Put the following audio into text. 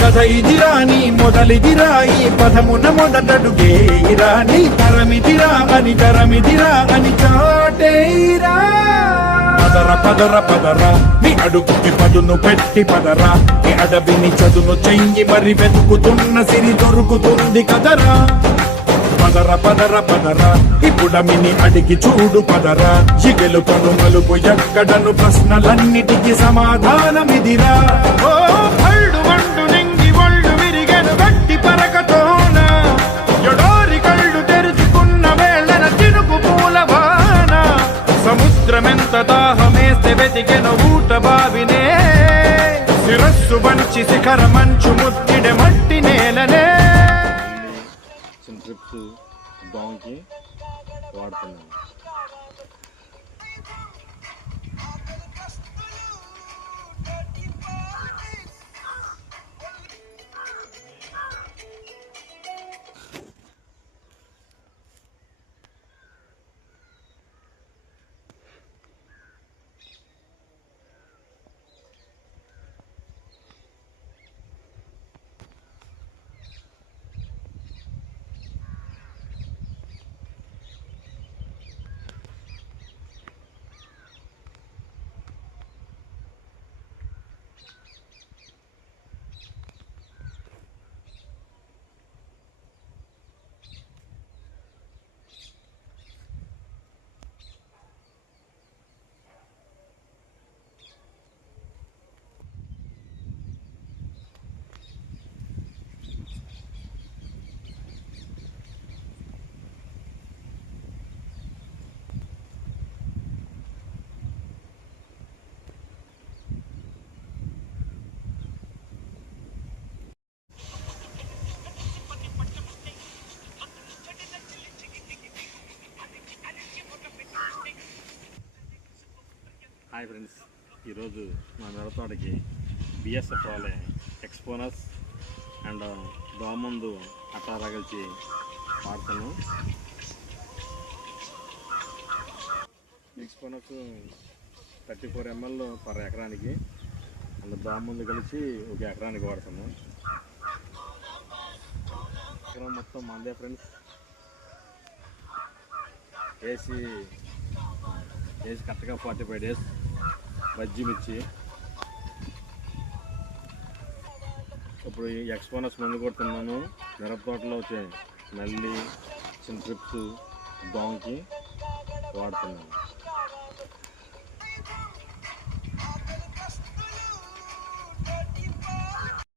కథ ఇదిరా నీ మొదలిదిరా ఈ పదమున మొదటడుగేరా నీ తరమిదిరా అని చాటేరా పదర నీ అడుగుకి పదును పెట్టి పదరా నీ అడవిని చదును చెయ్యి మరి వెతుకుతున్న సిరి దొరుకుతుంది కదరా పదర ఇప్పుడమిని అడిగి చూడు పదరా జిగెలుకను మలుపు ఎక్కడను ప్రశ్నలన్నిటికీ సమాధానమిదిరా ఓ పళ్ళు వండు నింగి ఒళ్ళు విరిగెను గట్టి పరకతోన ఎడోరి కళ్ళు తెరుచుకున్న వేళన చినుకు పూలవాన సముద్రమెంత దాహమేస్తే వెతికెను ఊట బావినే శిరస్సు వంచి శిఖర మంచు ముత్తిడె మట్టి నేలనే ట్రిప్స్ డాంకి వాడుతున్నాను. హాయ్ ఫ్రెండ్స్, ఈరోజు మా మిరతోటకి బిఎస్ఎఫ్ వాళ్ళే ఎక్స్పోనస్ అండ్ దోమందు అట్టా రగల్చి వాడతాను. ఎక్స్పోనస్ 34 ml పర్ ఎకరానికి అండ్ దోమందు కలిసి 1 ఎకరానికి వాడతాము. ఎకరం మొత్తం మందే ఫ్రెండ్స్. ఏసీ కరెక్ట్గా 45 days బజ్జి మిర్చి. ఇప్పుడు ఈ ఎక్స్పోనస్ మందు కొడుతున్నాను. మిరప తోటలో వచ్చే నల్లి, చిన్న ట్రిప్స్, దోమకి వాడుతున్నాను.